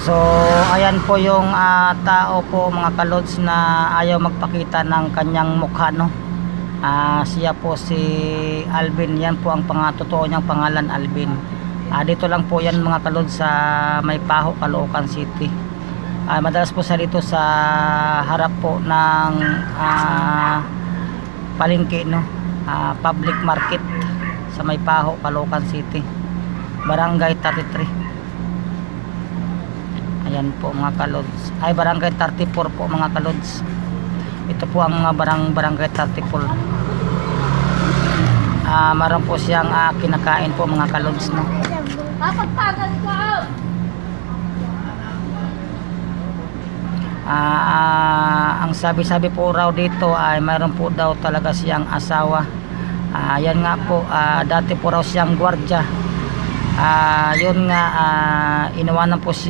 So ayan po yung tao po mga kalods na ayaw magpakita ng kanyang mukha, no. Siya po si Alvin, yan po ang totoo niyang pangalan, Alvin. Dito lang po yan mga kalods sa May Paho, Caloocan City. Madalas po sa dito sa harap po ng palengke, no, public market sa May Paho, Caloocan City, Barangay 33. Ayan po mga kalods, ay Barangay 34 po mga kalods. Ito po ang Barangay 34. Meron po siyang kinakain po mga kalods, no. Ang sabi-sabi po raw dito ay mayroon po daw talaga siyang asawa. Yan nga po, dati po raw siyang gwardya. Yun nga, iniwanan po siya